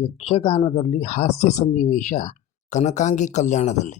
ಯಕ್ಷಗಾನದಲ್ಲಿ ಹಾಸ್ಯ ಸನ್ನಿವೇಶ ಕನಕಾಂಗಿ ಕಲ್ಯಾಣದಲ್ಲಿ.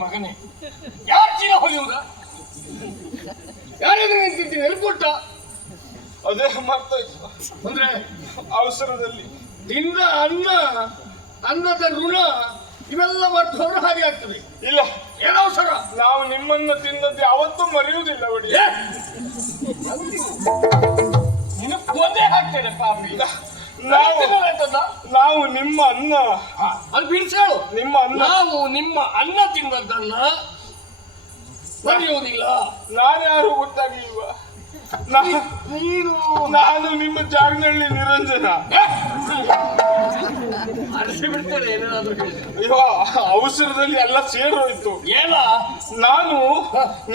ಮಗನೇ, ಯಾರು ಚೀಲ ಹೊಲಿಯುವುದ? ಯಾರಾದ್ರೂ ನಿಂತಿದ್ದೀನಿ ಎಲ್ಕೊಟ್ಟ? ಅದೇ ಮಾಡ್ತಾಯಿತ್ತು ಅಂದ್ರೆ ಅವಸರದಲ್ಲಿ ತಿಂದ ಅನ್ನದ ಋಣ ಇವೆಲ್ಲ ಮತ್ತೆ ಹೊರ ಹಾಗೆ ಆಗ್ತದೆ. ಇಲ್ಲ, ಏನು ಅವಸರ? ನಾವು ನಿಮ್ಮನ್ನ ತಿನ್ನದ್ದು ಯಾವತ್ತೂ ಮರೆಯುವುದಿಲ್ಲ. ಒಡಿ ನೀನು ಕೊಂದೇ ಹಾಕ್ತೇನೆ ಪಾಪಿ. ನಾವು ನಿಮ್ಮ ಅನ್ನ ಅದು ಬಿಡಿಸೇಳು. ನಿಮ್ಮ ಅನ್ನ, ನಾವು ನಿಮ್ಮ ಅನ್ನ ತಿನ್ನದನ್ನ ಮರೆಯುವುದಿಲ್ಲ. ನಾನ್ಯಾರು ಗೊತ್ತಾಗ್ಲಿಲ್ವಾ? ನಾನು ನಿಮ್ಮ ಜಾಗದಲ್ಲಿ ನಿರಂಜನ. ಅರಿಸಿ ಬಿಡ್ತೇನೆ ಏನಾದ್ರು ಹೇಳಿ. ಅಯ್ಯೋ, ಅವಸರದಲ್ಲಿ ಎಲ್ಲ ಸೇರೋಯ್ತು. ಏನ? ನಾನು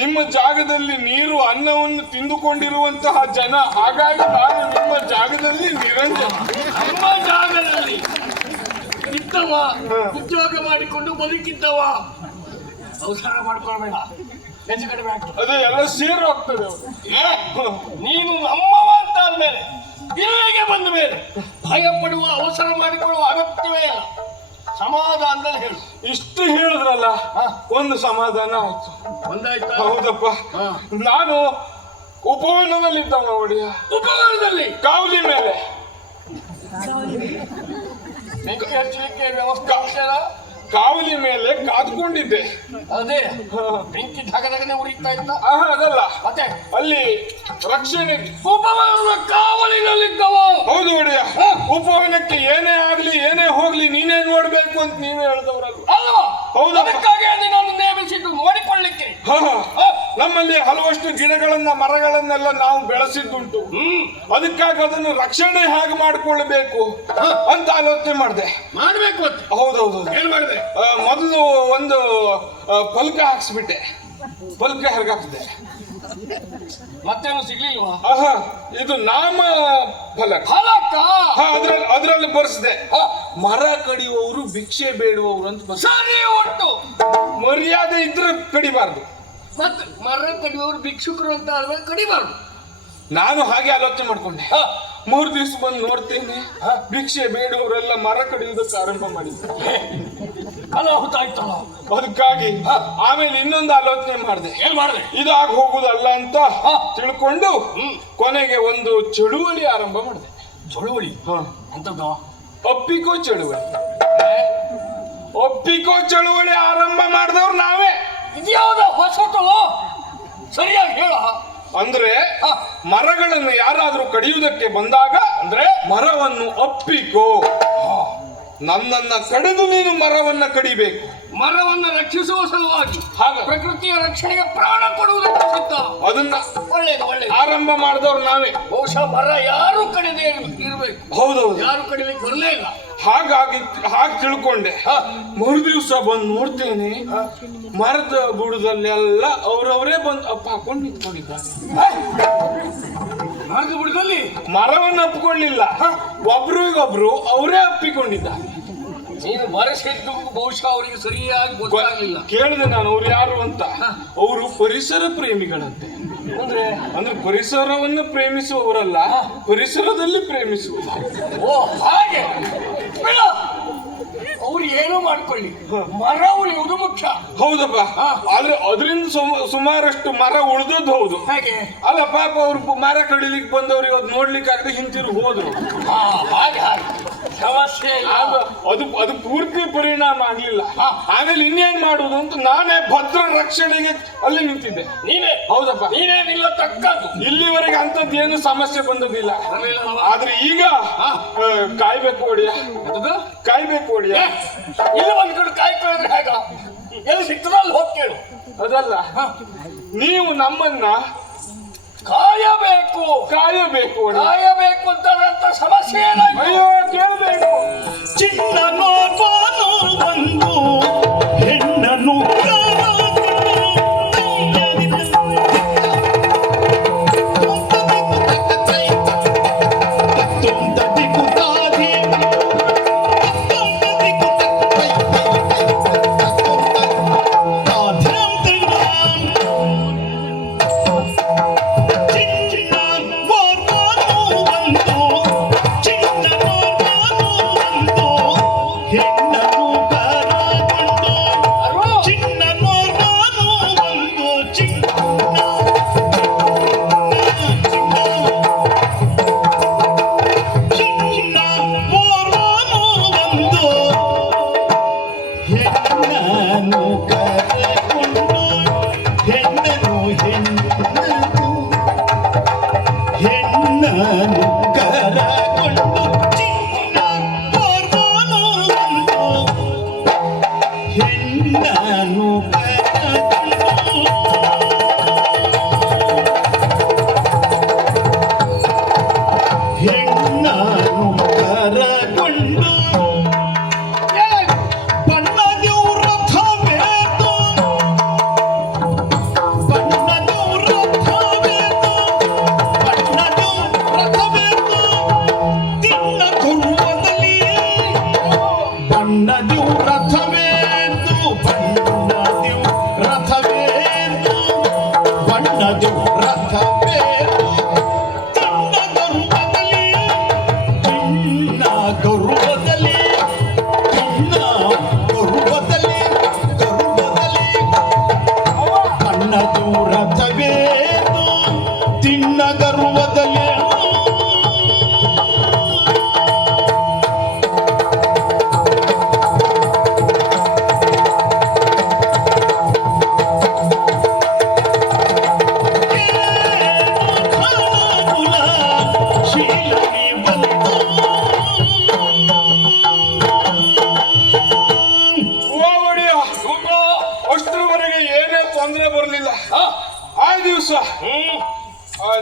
ನಿಮ್ಮ ಜಾಗದಲ್ಲಿ ನೀರು ಅನ್ನವನ್ನು ತಿಂದುಕೊಂಡಿರುವಂತಹ ಜನ, ಹಾಗಾಗಿ ನಾನು ನಿಮ್ಮ ಜಾಗದಲ್ಲಿ ನಿರಂಜನ. ನಮ್ಮ ಜಾಗದಲ್ಲಿ ಇದ್ದವ, ಉದ್ಯೋಗ ಮಾಡಿಕೊಂಡು ಬದುಕಿದ್ದವ. ಅವಸರ ಮಾಡ್ಕೊಳ್ಬೇಡ, ಹೆಚ್ಚು ಕಡಿಮೆ ಆಗ್ತದೆ. ಅದೇ ಎಲ್ಲ ಸೇರು ಆಗ್ತದೆ. ನೀನು ನಮ್ಮವ ಅಂತ ಅಂದ್ಮೇಲೆ, ಇಲ್ಲಿಗೆ ಬಂದ ಮೇಲೆ ಭಯ ಪಡುವ, ಅವಸರ ಮಾಡಿಕೊಳ್ಳುವ ಅಗತ್ಯವೇ ಇಲ್ಲ. ಸಮಾಧಾನದಲ್ಲಿ ಹೇಳು. ಇಷ್ಟು ಹೇಳಿದ್ರಲ್ಲ, ಒಂದು ಸಮಾಧಾನ ಆಯ್ತು. ಒಂದಾಯ್ತಾ? ಹೌದಪ್ಪ. ನಾನು ಉಪವನದಲ್ಲಿದ್ದವ. ಒಡೆಯ ಉಪವನದಲ್ಲಿ ಕಾವಲಿ ಮೇಲೆ ಬೆಂಕಿ ಹಚ್ಚಲಿಕ್ಕೆ ವ್ಯವಸ್ಥೆ ಕಾವಲಿ ಮೇಲೆ ಕಾದ್ಕೊಂಡಿದ್ದೆ. ಅದೇ ಬೆಂಕಿ ಧಗಧಗನೆ ಉರಿತಾ ಇದ್ದ. ಅದಲ್ಲ, ಮತ್ತೆ ಅಲ್ಲಿ ರಕ್ಷಣೆ ಉಪವನದ ಕಾವಲಿನಲ್ಲಿದ್ದವ. ಹೌದು ಒಡೆಯ. ಉಪವನಕ್ಕೆ ಏನೇ ಆಗ್ಲಿ ಏನೇ ಹೋಗ್ಲಿ ನೀನೇ ನೋಡ್ಬೇಕು ಅಂತ ನೀವೇ ಹೇಳಿದವರಲ್ಲ. ಅಲ್ವಾ? ಹೌದು. ಅದಕ್ಕಾಗಿ ಅದನ್ನು ನೇಮಿಸಿದ್ದು ನೋಡಿಕೊಳ್ಳಿಕ್ಕೆ. ನಮ್ಮಲ್ಲಿ ಹಲವಷ್ಟು ಗಿಡಗಳನ್ನ ಮರಗಳನ್ನೆಲ್ಲ ನಾವು ಬೆಳೆಸಿದ್ದುಂಟು. ಅದಕ್ಕಾಗಿ ಅದನ್ನು ರಕ್ಷಣೆ ಹೇಗೆ ಮಾಡಿಕೊಳ್ಳಬೇಕು ಅಂತ ಆಲೋಚನೆ ಮಾಡಿದೆ. ಮಾಡ್ಬೇಕು ಅಂತ. ಹೌದೌದು. ಏನ್ ಮಾಡಿದೆ? ಮೊದಲು ಒಂದು ಪಲ್ಕ ಹಾಕ್ಸ್ಬಿಟ್ಟೆ. ಪಲ್ಕ ಹಾಕಿದೆ. ಮತ್ತೇನು ಸಿಗ್ಲಿಲ್ವಾ? ಇದು ನಾಮ ಫಲಕ. ಫಲಕ ಅದ್ರಲ್ಲಿ ಬರ್ಸ್ದೆ, ಮರ ಕಡಿಯುವವರು ಭಿಕ್ಷೆ ಬೇಡುವವರು ಅಂತ. ಸರಿ ಉಂಟು. ಮರ್ಯಾದೆ ಇದ್ರೆ ಕಡಿಬಾರ್ದು. ಮತ್ತೆ ಮರ ಕಡಿಯುವವರು ಭಿಕ್ಷುಕರು ಅಂತ ಆದ್ರೆ ಕಡಿಬಾರ್ದು. ನಾನು ಹಾಗೆ ಆಲೋಚನೆ ಮಾಡ್ಕೊಂಡೆ. 3 ದಿವಸ ಬಂದು ನೋಡ್ತೇನೆ, ಭಿಕ್ಷೆ ಬೇಡುವವರೆಲ್ಲ ಮರ ಕಡಿಯುವುದಕ್ಕೆ ಆರಂಭ ಮಾಡಿದ್ದಾರೆ. ಅನಾಹುತಾಯ್ತಲ್ಲ. ಅದಕ್ಕಾಗಿ ಆಮೇಲೆ ಇನ್ನೊಂದು ಆಲೋಚನೆ ಮಾಡಿದೆ. ಏನ್ ಮಾಡಿದೆ? ಇದಾಗಿ ಹೋಗುದಲ್ಲ ಅಂತ ತಿಳ್ಕೊಂಡು ಕೊನೆಗೆ ಒಂದು ಚಳುವಳಿ ಆರಂಭ ಮಾಡಿದೆ. ಚಳುವಳಿ? ಎಂತದ್ದು? ಒಪ್ಪಿಕೋ ಚಳುವಳಿ. ಒಪ್ಪಿಕೋ ಚಳುವಳಿ ಆರಂಭ ಮಾಡಿದವ್ರು ನಾವೇ. ಇದ್ಯಾವುದ ಹೊಸತು? ಸರಿಯಾಗಿ ಹೇಳ. ಅಂದ್ರೆ ಮರಗಳನ್ನು ಯಾರಾದ್ರೂ ಕಡಿಯುವುದಕ್ಕೆ ಬಂದಾಗ, ಅಂದ್ರೆ ಮರವನ್ನು ಒಪ್ಪಿಕೋ, ನನ್ನನ್ನ ಕಡಿದು ನೀನು ಮರವನ್ನ ಕಡಿಬೇಕು. ಮರವನ್ನು ರಕ್ಷಿಸುವ ಸಲುವಾಗಿ, ಪ್ರಕೃತಿಯ ರಕ್ಷಣೆಗೆ ಪ್ರಾಣ ಕೊಡುವುದಕ್ಕೆ ಸಿದ್ಧ. ಅದನ್ನ ಒಳ್ಳೇದು ಆರಂಭ ಮಾಡಿದವ್ರು ನಾವೇ. ಬಹುಶಃ ಮರ ಯಾರು ಕಡಿದೇ ಇರ್ಬೇಕು. ಹೌದೌದು. ಯಾರು ಕಡಿಲಿಕ್ಕೆ ಬರಲೇ ಇಲ್ಲ. ಹಾಗೆ ತಿಳ್ಕೊಂಡೆ. 3 ದಿವಸ ಬಂದು ನೋಡ್ತೇನೆ, ಮರದ ಬುಡದಲ್ಲೆಲ್ಲ ಅವ್ರವರೇ ಬಂದು ಅಪ್ಪ ಹಾಕೊಂಡು ನಿಂತ್ಕೊಂಡಿದ್ದಾರೆ. ಮರದ ಬುಡದಲ್ಲಿ ಮರವನ್ನು ಅಪ್ಪಿಕೊಳ್ಳಿಲ್ಲ, ಒಬ್ರಿಗೊಬ್ರು ಅವರೇ ಅಪ್ಪಿಕೊಂಡಿದ್ದಾರೆ. ನೀನು ಬರೆಸಿದ್ದು ಬಹುಶಃ ಅವರಿಗೆ ಸರಿಯಾಗಿ ಗೊತ್ತಾಗಲಿಲ್ಲ. ಕೇಳಿದೆ ನಾನು ಅವ್ರು ಯಾರು ಅಂತ. ಅವರು ಪರಿಸರ ಪ್ರೇಮಿಗಳಂತೆ. ಅಂದ್ರೆ ಪರಿಸರವನ್ನು ಪ್ರೇಮಿಸುವವರಲ್ಲ, ಪರಿಸರದಲ್ಲಿ ಪ್ರೇಮಿಸುವುದು. ಓ ಹಾಗೆ. ಮಾಡ್ಕೊಳ್ಳಿ, ಮರ ಉಳಿಯುವುದು ಮುಖ್ಯ. ಹೌದಪ್ಪ, ಆದ್ರೆ ಅದರಿಂದ ಸುಮಾರಷ್ಟು ಮರ ಉಳಿದದ್ದು ಹೌದು. ಹಾಗೆ ಅಲ್ಲ ಪಾಪ ಅವ್ರು ಮರ ಕಡಿಲಿಕ್ಕೆ ಬಂದವ್ರಿಗೆ ಅದು ನೋಡ್ಲಿಕ್ಕೆ ಆಗದೆ ಹಿಂತಿರು ಹೋದ್ರು. ಹಾಗೆ ಹಾಗೆ ಸಮಸ್ಯೆ ಇಲ್ಲ. ಅದು ಪೂರ್ತಿ ಪರಿಣಾಮ ಆಗ್ಲಿಲ್ಲ. ಆಮೇಲೆ ಇನ್ನೇನ್ ಮಾಡುದು ಅಂತ ನಾನೇ ಭದ್ರ ರಕ್ಷಣೆಗೆ ಅಲ್ಲಿ ನಿಂತಿದ್ದೆ. ನೀನೇ? ಹೌದಪ್ಪ, ನೀನೇ ನಿಲ್ಲತಕ್ಕದ್ದು. ಇಲ್ಲಿವರೆಗೆ ಅಂತದ್ದೇನು ಸಮಸ್ಯೆ ಬಂದದಿಲ್ಲ. ಆದ್ರೆ ಈಗ ಕಾಯ್ಬೇಕು ಒಡಿಯ, ಕಾಯ್ಬೇಕು ಒಡಿಯ. ಇಲ್ಲಿ ಒಂದ್ ಕಡೆ ಕಾಯ್ಕೊಳ್ಳಿದ್ರೆ ಹೇಗ? ಎಲ್ಲಿ ಸಿಕ್ತದಲ್ಲಿ ಹೋಗಿ ಕೇಳು. ಅದಲ್ಲ, ನೀವು ನಮ್ಮನ್ನ ಕಾಯಬೇಕು ಕಾಯಬೇಕು ಕಾಯಬೇಕು ಅಂತ ಸಮಸ್ಯೆ ಏನಾಯ್ತು? ಅಯ್ಯೋ ಕೇಳಬೇಕು. ಚಿನ್ನನು ಒಂದು ಹೆಣ್ಣನು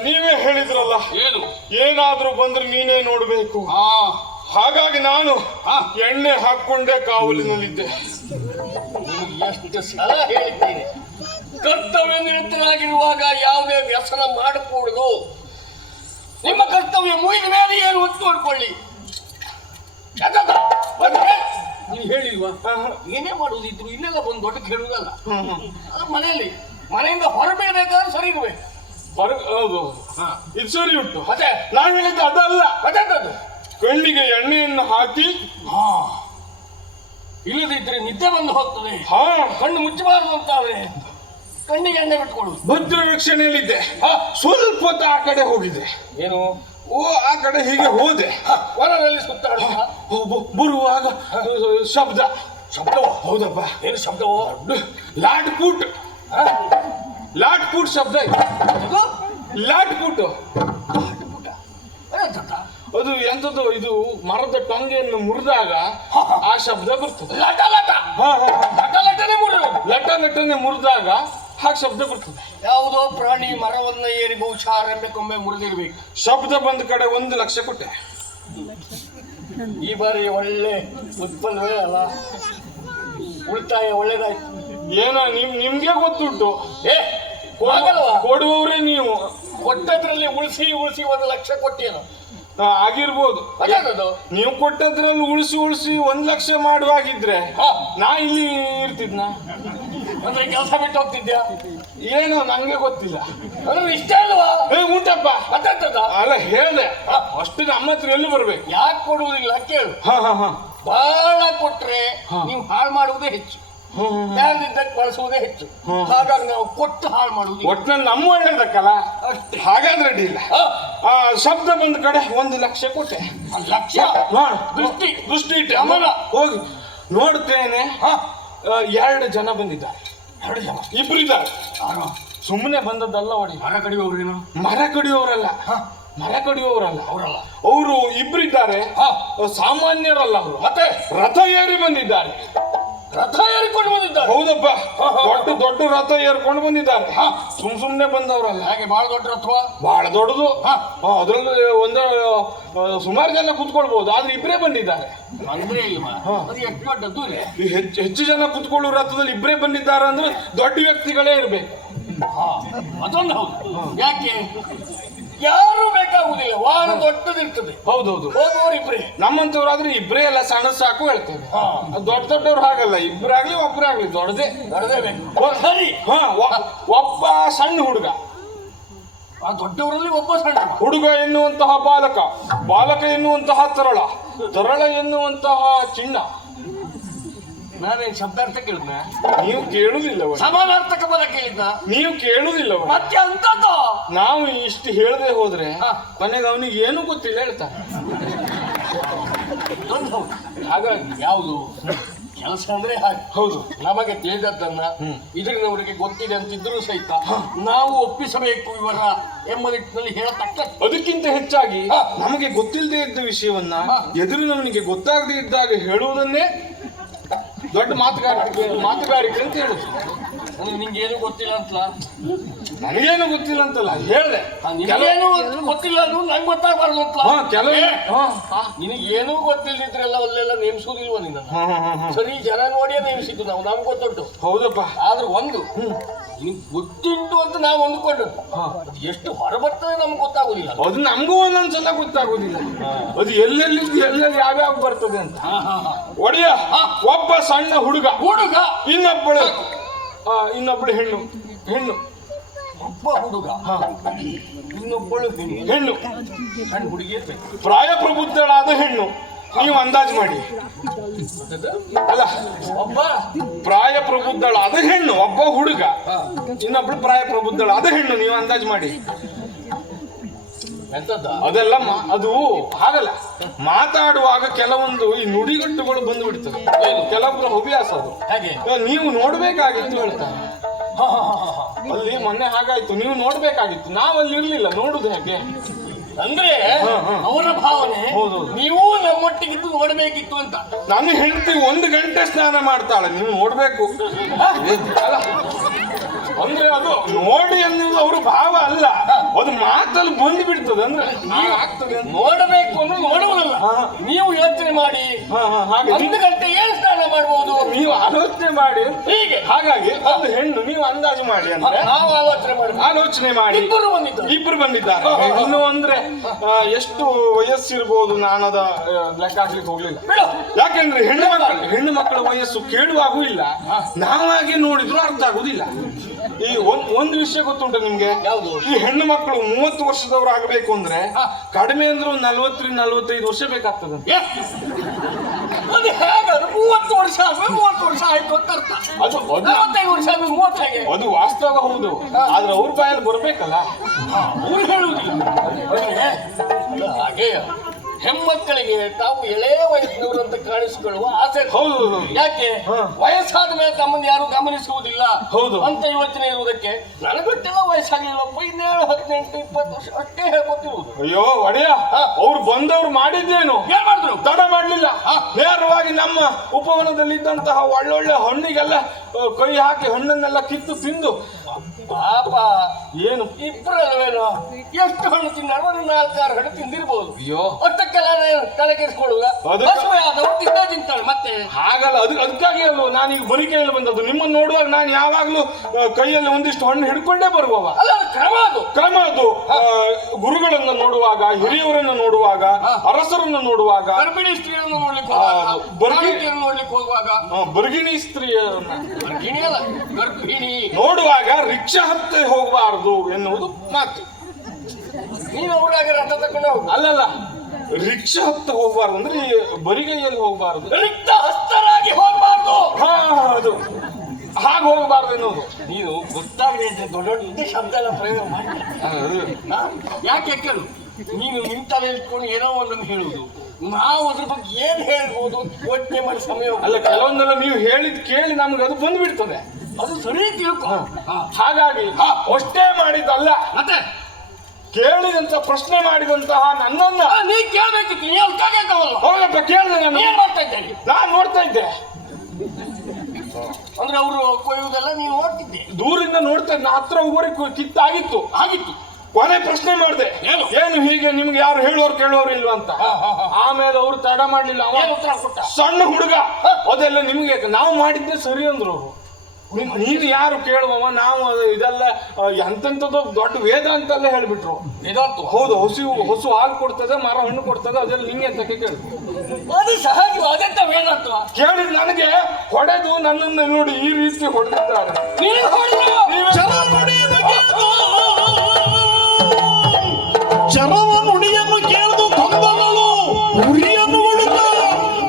ನೀವೇ ಹೇಳಿದ್ರಲ್ಲ, ಏನು ಏನಾದ್ರೂ ಬಂದ್ರೆ ನೀನೇ ನೋಡ್ಬೇಕು. ಹಾಗಾಗಿ ನಾನು ಎಣ್ಣೆ ಹಾಕೊಂಡೇ ಕಾವಲಿನಲ್ಲಿದ್ದೆ. ಎಷ್ಟು ಸಲ ಹೇಳಿದ್ದೀನಿ, ಕರ್ತವ್ಯ ನಿರತರಾಗಿರುವಾಗ ಯಾವುದೇ ವ್ಯಸನ ಮಾಡಕೂಡದು. ನಿಮ್ಮ ಕರ್ತವ್ಯ ಮುಗಿದ ಮೇಲೆ ಏನು ಒತ್ತು ಮಾಡ್ಕೊಳ್ಳಿ. ನೀವು ಹೇಳಿಲ್ವಾ? ಏನೇ ಮಾಡುವುದಿದ್ರು ಇಲ್ಲೆಲ್ಲ ಬಂದು ದೊಡ್ಡ ಕೇಳುವುದಲ್ಲ. ಅದು ಮನೆಯಿಂದ ಹೊರಬೇಕಬೇಕಾದ್ರೆ ಸರಿ ಇರ್ಬೇಕು. ಹೌದು, ಇದು ಸರಿ ಉಂಟು. ಮತ್ತೆ ನಾನು ಹೇಳಿದ್ದು ಅದಲ್ಲ. ಅದಕ್ಕದು ಕಣ್ಣಿಗೆ ಎಣ್ಣೆಯನ್ನು ಹಾಕಿ, ಇಲ್ಲದಿದ್ರೆ ನಿದ್ದೆ ಬಂದು ಹೋಗ್ತದೆ. ಕಣ್ಣು ಮುಚ್ಚಬಾರದು ಅಂತಾದ್ರೆ ಕಣ್ಣಿಗೆ ಎಣ್ಣೆ ಬಿಟ್ಕೊಳ್ಳುದು. ಭದ್ರ ರಕ್ಷಣೆಯಲ್ಲಿದ್ದೆ. ಸ್ವಲ್ಪ ಹೊತ್ತು ಆ ಕಡೆ ಹೋಗಿದ್ದೆ. ಏನು? ಆ ಕಡೆ ಹೀಗೆ ಹೋದೆ. ಹೊರದಲ್ಲಿ ಸುತ್ತಾಡ ಬರುವಾಗ ಶಬ್ದ. ಶಬ್ದವೋ? ಹೌದಪ್ಪ. ಏನು ಶಬ್ದವೋ? ಲಾಟ್ ಪುಟ್ ಶಬ್ದ. ಲಾಟ್ ಪುಟ್ ಅದು ಎಂತದ್ದು, ಇದು ಮರದ ಟೊಂಗೆಯನ್ನು ಮುರಿದಾಗ ಆ ಶಬ್ದ ಬರ್ತದೆ. ಲಟನೆ ಮುರಿದಾಗ ಹಾಗೆ ಶಬ್ದ ಬರ್ತದೆ. ಯಾವುದೋ ಪ್ರಾಣಿ ಮರವನ್ನ ಏರಿ ಬಹುಶಃ ಆರಂಭಕ್ಕೊಮ್ಮೆ ಮುರಿದಿರ್ಬೇಕು. ಶಬ್ದ ಬಂದ ಕಡೆ 1 ಲಕ್ಷ ಕೊಟ್ಟೆ. ಈ ಬಾರಿ ಒಳ್ಳೆ ಉತ್ಪನ್ನವೇ ಅಲ್ಲ, ಉಳಿತಾಯ ಒಳ್ಳೇದಾಯ್ತು. ಏನೋ ನಿಮ್ಗೆ ಗೊತ್ತುಂಟು. ಕೊಡುವವರೇ ನೀವು. ಕೊಟ್ಟದ್ರಲ್ಲಿ ಉಳಿಸಿ 1 ಲಕ್ಷ ಕೊಟ್ಟೇನು ಆಗಿರ್ಬೋದು. ನೀವು ಕೊಟ್ಟದ್ರಲ್ಲಿ ಉಳಿಸಿ 1 ಲಕ್ಷ ಮಾಡುವಾಗಿದ್ರೆ ನಾ ಇಲ್ಲಿ ಇರ್ತಿದ್ನ. ಅಂದ್ರೆ ಕೆಲಸ ಬಿಟ್ಟು ಹೋಗ್ತಿದ್ಯಾ? ಏನೋ ನಂಗೆ ಗೊತ್ತಿಲ್ಲ. ಅಂದ್ರೆ ಇಷ್ಟ ಅಲ್ವಾ? ಉಂಟಪ್ಪ. ಅಲ್ಲ ಹೇಳ್ದೆ, ಅಷ್ಟು ನಮ್ಮ ಹತ್ರ ಎಲ್ಲಿ ಬರ್ಬೇಕು? ಯಾಕೆ ಕೊಡುವುದಿಲ್ಲ ಕೇಳು. ಬಹಳ ಕೊಟ್ರೆ ನೀವು ಹಾಳು ಮಾಡುವುದೇ ಹೆಚ್ಚು, ಯಾರಿದ್ದಕ್ಕೆ ಬಳಸುವುದೇ ಹೆಚ್ಚು. ಹಾಗಾಗಿ ನಾವು ಕೊಟ್ಟು ಹಾಳು ಮಾಡುವುದು ಒಟ್ಟಿನಲ್ಲಿ ನಮ್ಮ ಒಳ್ಳೇದಕ್ಕಲ್ಲ, ಹಾಗಾದ್ರೆ ಅಡ್ಡಿ ಇಲ್ಲ. ಆ ಶಬ್ದ ಬಂದ ಕಡೆ 1 ಲಕ್ಷ ಕೊಟ್ಟೆ. ಲಕ್ಷ ದೃಷ್ಟಿ ಇಟ್ಟೆ ಅಮ್ಮನ ಹೋಗಿ ನೋಡ್ತೇನೆ. 2 ಜನ ಬಂದಿದ್ದಾರೆ. 2 ಜನ? ಇಬ್ಬರಿದ್ದಾರೆ. ಸುಮ್ಮನೆ ಬಂದದ್ದಲ್ಲ ಒಡಿ. ಮರ ಕಡಿಯೋರಲ್ಲ, ಅವರಲ್ಲ. ಅವರು ಇಬ್ಬರಿದ್ದಾರೆ, ಸಾಮಾನ್ಯರಲ್ಲ ಅವರು. ಮತ್ತೆ ರಥ ಏರಿ ಬಂದಿದ್ದಾರೆ. ರಥ ಏರಿಕೊಂಡು ಬಂದಿದ್ದಾರೆ? ಹೌದಪ್ಪ, ದೊಡ್ಡ ರಥ ಏರ್ಕೊಂಡು ಬಂದಿದ್ದಾರೆ. ಸುಮ್ನೆ ಬಂದವರಲ್ಲ. ಹಾಗೆ ಬಹಳ ದೊಡ್ಡ ರಥವ? ಬಹಳ ದೊಡ್ಡದು. ಅದ್ರಲ್ಲಿ ಸುಮಾರು ಜನ ಕುತ್ಕೊಳ್ಬಹುದು, ಆದ್ರೆ ಇಬ್ಬರೇ ಬಂದಿದ್ದಾರೆ. ಅಂದ್ರೆ ಎಷ್ಟು ದೊಡ್ಡದ್ದು? ಹೆಚ್ಚು ಜನ ಕುತ್ಕೊಳ್ಳೋ ರಥದಲ್ಲಿ ಇಬ್ಬರೇ ಬಂದಿದ್ದಾರೆ ಅಂದ್ರೆ ದೊಡ್ಡ ವ್ಯಕ್ತಿಗಳೇ ಇರ್ಬೇಕು. ಅದೊಂದು ಹೌದು. ಯಾಕೆ ಯಾರು ಬೇಕಾಗುವುದಿಲ್ಲ, ವಾಹನ ದೊಡ್ಡದಿರ್ತದೆ. ಹೌದೌದು, ಹೋಗುವವರು ಇಬ್ಬರೇ. ನಮ್ಮಂತವ್ರಾದ್ರೆ ಇಬ್ಬರೇ ಎಲ್ಲ ಸಣ್ಣ ಸಾಕು ಹೇಳ್ತೇವೆ. ದೊಡ್ಡವ್ರು ಹಾಗಲ್ಲ, ಇಬ್ಬರಾಗ್ಲಿ ಒಬ್ಬರಾಗ್ಲಿ ದೊಡ್ಡದೇ ಬೇಕು. ಸರಿ. ಒಬ್ಬ ಸಣ್ಣ ಹುಡುಗ, ಆ ದೊಡ್ಡವರಲ್ಲಿ ಒಬ್ಬ ಸಣ್ಣ ಹುಡುಗ ಎನ್ನುವಂತಹ ಬಾಲಕ ಎನ್ನುವಂತಹ ತರಳ ಎನ್ನುವಂತಹ ಚಿನ್ನ. ನಾನೇನು ಶಬ್ದಾರ್ಥ ಕೇಳಿದ್ನ? ನೀವು ಕೇಳುದಿಲ್ಲ. ಸಮಾನಾರ್ಥಕ ಪದ ಕೇಳಿದ್ನ? ನೀವು ಕೇಳುದಿಲ್ಲ. ಮತ್ತೆ ಅಂತದ್ದು ನಾವು ಇಷ್ಟು ಹೇಳದೆ ಹೋದ್ರೆ ಕೊನೆಗೆ ಅವನಿಗೆ ಏನೂ ಗೊತ್ತಿಲ್ಲ ಹೇಳ್ತಾರೆ. ಹಾಗಾಗಿ ಯಾವುದು ಕೆಲಸ ಅಂದ್ರೆ ಹಾಗೆ. ಹೌದು, ನಮಗೆ ತಿಳಿದದ್ದನ್ನ ಇದರಿನವರಿಗೆ ಗೊತ್ತಿದೆ ಅಂತಿದ್ರು ಸಹಿತ ನಾವು ಒಪ್ಪಿಸಬೇಕು ಇವರ ಎಂಬ ನಿಟ್ಟಿನಲ್ಲಿ ಹೇಳತಕ್ಕ. ಅದಕ್ಕಿಂತ ಹೆಚ್ಚಾಗಿ ನಮಗೆ ಗೊತ್ತಿಲ್ಲದೆ ಇದ್ದ ವಿಷಯವನ್ನ ಎದುರಿನವನಿಗೆ ಗೊತ್ತಾಗದೇ ಇದ್ದಾಗ ಹೇಳುವುದನ್ನೇ ದೊಡ್ಡ ಮಾತುಗಾರಿಕೆ ಅಂತ ಹೇಳುದು. ನಿಂಗೇನು ಗೊತ್ತಿಲ್ಲ ಅಂತಲ್ಲ? ನನಗೇನು ಗೊತ್ತಿಲ್ಲ ಅಂತಲ್ಲ ಹೇಳ್ದೆ. ನಿನಗೇನು ಗೊತ್ತಿಲ್ಲ ಅದು ನಂಗೆ ಗೊತ್ತಾಗಬಾರ್ದು ಅಂತ. ನಿನಗೇನು ಗೊತ್ತಿಲ್ದಿದ್ರೆಲ್ಲ ಅಲ್ಲೆಲ್ಲ ನೇಮಿಸುವುದಿಲ್ವ ನಿನ್ನ? ಸರಿ, ಜನ ನೋಡಿಯೇ ನೇಮಿಸಿದ್ದು ನಾವು, ನಮ್ಗೆ ಗೊತ್ತುಂಟು. ಹೌದಪ್ಪ. ಆದ್ರೆ ಒಂದು ನಿಮ್ಗೆ ಗೊತ್ತುಂಟು ಅಂತ ನಾವು ಅಂದ್ಕೊಂಡು ಎಷ್ಟು ಹೊರಬರ್ತದೆ ನಮ್ಗೆ ಗೊತ್ತಾಗುದಿಲ್ಲ. ಅದು ನಮಗೂ ಒಂದೊಂದ್ಸಲ ಗೊತ್ತಾಗುದಿಲ್ಲ, ಅದು ಎಲ್ಲೆಲ್ಲಿ ಯಾವ್ಯಾವ ಬರ್ತದೆ ಅಂತ. ಒಡೆಯ ಒಬ್ಬ ಸಣ್ಣ ಹುಡುಗ, ಇನ್ನೊಬ್ಬಳು ಹೆಣ್ಣು. ಒಬ್ಬ ಹುಡುಗ, ಇನ್ನೊಬ್ಬಳು ಹೆಣ್ಣು. ಸಣ್ಣ ಹುಡುಗಿ, ಪ್ರಾಯ ಪ್ರಬುದ್ಧಳಾದ ಹೆಣ್ಣು. ನೀವು ಅಂದಾಜು ಮಾಡಿ. ಅಲ್ಲ, ಒಬ್ಬ ಪ್ರಾಯ ಪ್ರಬುದ್ಧಳಾದ ಹೆಣ್ಣು, ಒಬ್ಬ ಹುಡುಗ, ಇನ್ನೊಬ್ಳು ಪ್ರಾಯ ಪ್ರಬುದ್ಧಳಾದ ಹೆಣ್ಣು. ನೀವು ಅಂದಾಜು ಮಾಡಿ. ಅದೆಲ್ಲ ಅದು ಹಾಗಲ್ಲ. ಮಾತಾಡುವಾಗ ಕೆಲವೊಂದು ಈ ನುಡಿಗಟ್ಟುಗಳು ಬಂದು ಬಿಡ್ತವೆ, ಕೆಲವೊಬ್ಬರ ಹವ್ಯಾಸ ಅದು. ನೀವು ನೋಡ್ಬೇಕಾಗಿತ್ತು ಹೇಳ್ತಾರೆ. ಅಲ್ಲಿ ಮೊನ್ನೆ ಹಾಗಾಯ್ತು, ನೀವು ನೋಡ್ಬೇಕಾಗಿತ್ತು, ನಾವಲ್ಲಿ ಇರ್ಲಿಲ್ಲ. ನೋಡುದು ಹೇಗೆ ಅಂದ್ರೆ ಅವರ ಭಾವನೆ ನೀವು ನಮ್ಮೊಟ್ಟಿಗಿದ್ದು ನೋಡಬೇಕಿತ್ತು ಅಂತ. ನನ್ನ ಹೆಂಡತಿ 1 ಗಂಟೆ ಸ್ನಾನ ಮಾಡ್ತಾಳೆ, ನೀವು ನೋಡ್ಬೇಕು. ಅಂದ್ರೆ ಅದು ನೋಡಿ ಅನ್ನೋದು ಅವ್ರ ಭಾವ ಅಲ್ಲ, ಅದು ಮಾತಲ್ಲಿ ಬಂದು ಬಿಡ್ತದೆ. ಅಂದ್ರೆ ನೋಡಬೇಕು ಅಂದ್ರೆ ನೋಡುವುದಲ್ಲ, ನೀವು ಯೋಚನೆ ಮಾಡಿ 1 ಗಂಟೆ ಏನು ಸ್ನಾನ ಮಾಡಬಹುದು ನೀವು ಆಲೋಚನೆ ಮಾಡಿ. ಹೀಗೆ ಹಾಗಾಗಿ ಒಂದು ಹೆಣ್ಣು ನೀವು ಅಂದಾಜು ಮಾಡಿ ಅಂದ್ರೆ ನಾವು ಆಲೋಚನೆ ಮಾಡಿ. ಇಬ್ಬರು ಬಂದಿದ್ದಾರೆ. ಇನ್ನು ಅಂದ್ರೆ ಎಷ್ಟು ವಯಸ್ಸಿರ್ಬೋದು ನಾನದ ಲೆಕ್ಕ ಹಾಕ್ಲಿಕ್ಕೆ ಹೋಗ್ಲಿಲ್ಲ. ಯಾಕೆಂದ್ರೆ ಹೆಣ್ಣು ಮಕ್ಕಳ ವಯಸ್ಸು ಕೇಳುವಾಗೂ ಇಲ್ಲ, ನಾವಾಗೆ ನೋಡಿದ್ರು ಅರ್ಥ ಆಗುದಿಲ್ಲ. ಈ ಒಂದು ವಿಷಯ ಗೊತ್ತುಂಟ ನಿಮ್ಗೆ? ಈ ಹೆಣ್ಣು ಮಕ್ಕಳು 30 ವರ್ಷದವ್ರು ಆಗ್ಬೇಕು ಅಂದ್ರೆ ಕಡಿಮೆ ಅಂದ್ರೆ 40-45 ವರ್ಷ ಬೇಕಾಗ್ತದಂತೆ. ಅದು ಹೇಗೆ? 30 ವರ್ಷ ಆದ್ಮೇಲೆ 30 ವರ್ಷ ಆಯ್ತು ಅಂತ ಅರ್ಥ. ಅದು 45 ವರ್ಷ ಆದ್ಮೇಲೆ 30. ಅದು ವಾಸ್ತವ ಹೌದು, ಆದ್ರೆ ಅವ್ರ ಬಾಯಲ್ಲಿ ಬರ್ಬೇಕಲ್ಲ, ಅವ್ರು ಹೇಳುವುದಿಲ್ಲ. ಹಾಗೆ ಹೆಣ್ಮಕ್ಕಳಿಗೆ ತಾವು ಎಳೆಯ ವಯಸ್ಸಿನವರು ಅಂತ ಕಾಣಿಸಿಕೊಳ್ಳುವ ಆಸೆ. ಹೌದು. ಯಾಕೆ? ವಯಸ್ಸಾದ ಮೇಲೆ ತಮ್ಮನ್ನು ಯಾರು ಗಮನಿಸುವುದಿಲ್ಲ ಅಂತ ಯೋಚನೆ ಇರುವುದಕ್ಕೆ. ನನಗೊಟ್ಟೆಲ್ಲ ವಯಸ್ಸಾಗಿಲ್ಲ, 17, 18, 20 ವರ್ಷ ಅಷ್ಟೇ ಹೇಳ್ಕೊತಿರುವುದು. ಅಯ್ಯೋ ಒಡೆಯ, ಅವ್ರು ಬಂದವ್ರು ಮಾಡಿದ್ದೇನು? ಏನ್ ಮಾಡಿದ್ರು? ತಡ ಮಾಡ್ಲಿಲ್ಲ, ನೇರವಾಗಿ ನಮ್ಮ ಉಪವನದಲ್ಲಿದ್ದಂತಹ ಒಳ್ಳೊಳ್ಳೆ ಹಣ್ಣಿಗೆಲ್ಲ ಕೈ ಹಾಕಿ ಹಣ್ಣನ್ನೆಲ್ಲ ಕಿತ್ತು ತಿಂದು. ಪಾಪ ಏನು ಇಬ್ಬರಲ್ವೇನೋ, ಎಷ್ಟು ಹಣ್ಣು ತಿಂದಾರ? 4-6 ಹಣ್ಣು ತಿಂದಿರ್ಬೋದು. ಅಯ್ಯೋ, ಅಷ್ಟಕ್ಕೆಲ್ಲ ತಲೆ ಕೆಡಿಸ್ಕೊಳ್ಳುವ ತಿಂತಾಳೆ ಮತ್ತೆ. ಹಾಗಲ್ಲ, ಅದಕ್ಕಾಗಿ ಅಲ್ವ ನಾನೀಗ ಬರಿಕೆಯಲ್ಲಿ ಬಂದದ್ದು. ನಿಮ್ಮನ್ನು ನೋಡುವಾಗ ನಾನು ಯಾವಾಗ್ಲೂ ಕೈಯಲ್ಲಿ ಒಂದಿಷ್ಟು ಹಣ್ಣು ಹಿಡ್ಕೊಂಡೇ ಬರುವವ. ಅಲ್ಲ, ಕ್ರಮ ಅದು. ಗುರುಗಳನ್ನು ನೋಡುವಾಗ, ಹಿರಿಯವರನ್ನು ನೋಡುವಾಗ, ಅರಸರನ್ನು ನೋಡುವಾಗ, ಗರ್ಭಿಣಿ ಸ್ತ್ರೀಯನ್ನು ನೋಡ್ಲಿಕ್ಕೆ ನೋಡ್ಲಿಕ್ಕೆ ಹೋಗುವಾಗ, ಬರ್ಗಿಣಿ ಸ್ತ್ರೀಯರನ್ನ ಗರ್ಭಿಣಿ ನೋಡುವಾಗ ರಿಕ್ಷಾ ಹತ್ತಿ ಹೋಗಬಾರದು ಎನ್ನುವುದು ಮಾತು. ನೀನು ಅವರಾಗ ರಥ ತಗೊಂಡು ಹೋಗು. ಅಲ್ಲಲ್ಲ, ರಿಕ್ಷಾ ಹತ್ತ ಹೋಗ್ಬಾರ್ದು ಅಂದ್ರೆ ಈ ಬರಿಗೈಯಲ್ಲಿ ಹೋಗ್ಬಾರ್ದು, ರಿಕ್ತ ಹಸ್ತರಾಗಿ ಹೋಗಬಾರ್ದು. ಹಾ ಅದು ಹಾಗೆ ಹೋಗ್ಬಾರ್ದು ಅನ್ನೋದು. ನೀನು ಗೊತ್ತಾಗಲಿ ಅಂತ ದೊಡ್ಡ ದೊಡ್ಡ ಶಬ್ದ ಎಲ್ಲ ಪ್ರಯೋಗ ಮಾಡಿ ಯಾಕೆ ಕೇಳು. ನೀನು ನಿಂತಲ್ಲಿ ಇಟ್ಕೊಂಡು ಏನೋ ಒಂದನ್ನು ಹೇಳುವುದು, ನಾವು ಅದ್ರ ಬಗ್ಗೆ ಏನ್ ಹೇಳ್ಬೋದು ಯೋಚನೆ ಮಾಡಿ ಸಮಯ ಅಲ್ಲ, ಕೆಲವೊಂದೆಲ್ಲ ನೀವು ಹೇಳಿದ್ ಕೇಳಿ ನಮ್ಗೆ ಅದು ಬಂದ್ಬಿಡ್ತದೆ. ಅದು ಸರಿ ತಿಳ್ಕೊ. ಹಾಗಾಗಿ ಅಷ್ಟೇ ಮಾಡಿದ್ದಲ್ಲ, ಮತ್ತೆ ಕೇಳಿದಂತ ಪ್ರಶ್ನೆ ಮಾಡಿದಂತಹ ನನ್ನನ್ನ ನೀ ಕೇಳ್ಬೇಕಿತ್ತು, ನೀ ಅಲ್ಲಿ ಕಾಗೇಕವಲ್ಲ. ಹೋಗಪ್ಪ ಕೇಳಿದೆ ನಾನು. ಏನ್ ಮಾಡ್ತಾ ಇದ್ದೇನೆ ನಾನ್ ನೋಡ್ತಾ ಇದ್ದೆ, ಅಂದ್ರೆ ಅವರು ಕೊಯ್ಯುವುದೆಲ್ಲ ನೀನು ನೋಡ್ತಿದ್ದೆ, ದೂರಿಂದ ನೋಡ್ತಾ ಇದ್ದೆ. ಹತ್ರ ಊರಿಗೆ ಕಿತ್ತಾಗಿತ್ತು ಆಗಿತ್ತು. ಕೊನೆ ಪ್ರಶ್ನೆ ಮಾಡಿದೆ, ಏನು? ಏನು ಹೀಗೆ ನಿಮ್ಗೆ ಯಾರು ಹೇಳೋರು ಕೇಳೋರು ಇಲ್ವಾ ಅಂತ. ಆಮೇಲೆ ಅವ್ರು ತಡ ಮಾಡ್ಲಿಲ್ಲ, ಅವ ಏನು ಉತ್ತರ ಕೊಟ್ಟ? ಸಣ್ಣ ಹುಡುಗ, ಅದೆಲ್ಲ ನಿಮ್ಗೆ ನಾವು ಮಾಡಿದ್ದೆ ಸರಿ ಅಂದ್ರು ಅವರು. ನೀನು ಯಾರು ಕೇಳುವವ, ನಾವು ಇದೆಲ್ಲ ಎಂತೆಂಥದ್ದು ದೊಡ್ಡ ವೇದ ಅಂತೆಲ್ಲ ಹೇಳ್ಬಿಟ್ರು. ಇದಂತೂ ಹೌದು, ಹೊಸು ಹಾಲು ಕೊಡ್ತದೆ, ಮರ ಹಣ್ಣು ಕೊಡ್ತದೆ, ಅದೆಲ್ಲ ನಿಂಗೆ ಅಂತ ಕೇಳಿ ಅದು ಸಹಜ. ಅದೆಂತ ವೇದಾಂತ ಕೇಳಿದ್ ನನಗೆ ಹೊಡೆದು ನನ್ನನ್ನು ನೋಡಿ ಈ ರೀತಿ ಹೊಡೆದಿದ್ದಾರೆ. ನೀನು ಹೊಡೆದ್ರು. ಚರವ ನುಡಿಯನ್ನು ಕೇಳಿದು ಕೊಂಬಗಳು ಉರಿಯನ್ನು ಉಳಿದ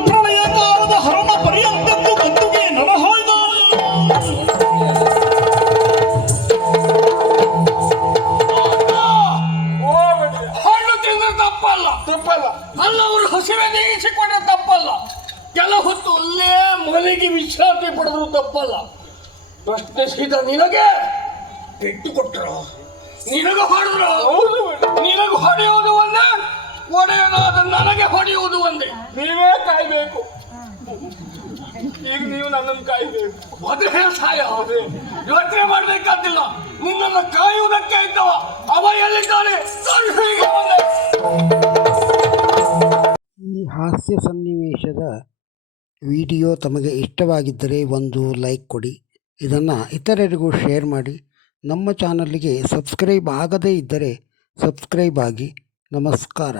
ಪ್ರಳಯ ಕಾಲದ ಹರಣ ಪರ್ಯಂತದ್ದು ಗದ್ದುಗೆ ನರಹೊಯ್ದ. ಹಣ್ಣು ತಿಂದ್ರೆ ತಪ್ಪಲ್ಲ, ತಪ್ಪಲ್ಲ. ಅಲ್ಲ ಅವರು ಹಸಿವೆ ನೀಗಿಸಿಕೊಂಡ್ರೆ ತಪ್ಪಲ್ಲ. ಕೆಲ ಹೊತ್ತು ಅಲ್ಲೇ ಮನೆಗೆ ವಿಶ್ರಾಂತಿ ಪಡೆದ್ರು ತಪ್ಪಲ್ಲ. ಪ್ರಶ್ನಿಸಿದ ನಿನಗೆ ಪೆಟ್ಟು ಕೊಟ್ಟರು, ನಿನಗೆ ಹೊಡೆದ್ರು. ನಿನಗೆ ಹೊಡೆಯುವುದು ಒಂದೇ, ಒಡೆಯನಾದ ನನಗೆ ಹೊಡೆಯುವುದು ಒಂದೇ. ನೀವೇ ಕಾಯ್ಬೇಕು. ಈಗ ನೀವು ನನ್ನನ್ನು ಕಾಯ್ಬೇಕು. ಮದುವೆ ಸಾಯ ಯೋಚನೆ ಮಾಡ್ಬೇಕಾದಿಲ್ಲ. ನಿನ್ನನ್ನು ಕಾಯುವುದಕ್ಕೆ ಇದ್ದವ ಅವ ಎಲ್ಲಿದ್ದಾನೆ? ನಾನು ಹೀಗೆ ಬಂದೆ. ಈ ಹಾಸ್ಯ ಸನ್ನಿವೇಶದ ವಿಡಿಯೋ ತಮಗೆ ಇಷ್ಟವಾಗಿದ್ದರೆ ಒಂದು ಲೈಕ್ ಕೊಡಿ, ಇದನ್ನು ಇತರರಿಗೂ ಶೇರ್ ಮಾಡಿ. ನಮ್ಮ ಚಾನಲ್ಗೆ ಸಬ್ಸ್ಕ್ರೈಬ್ ಆಗದೇ ಇದ್ದರೆ ಸಬ್ಸ್ಕ್ರೈಬ್ ಆಗಿ. ನಮಸ್ಕಾರ.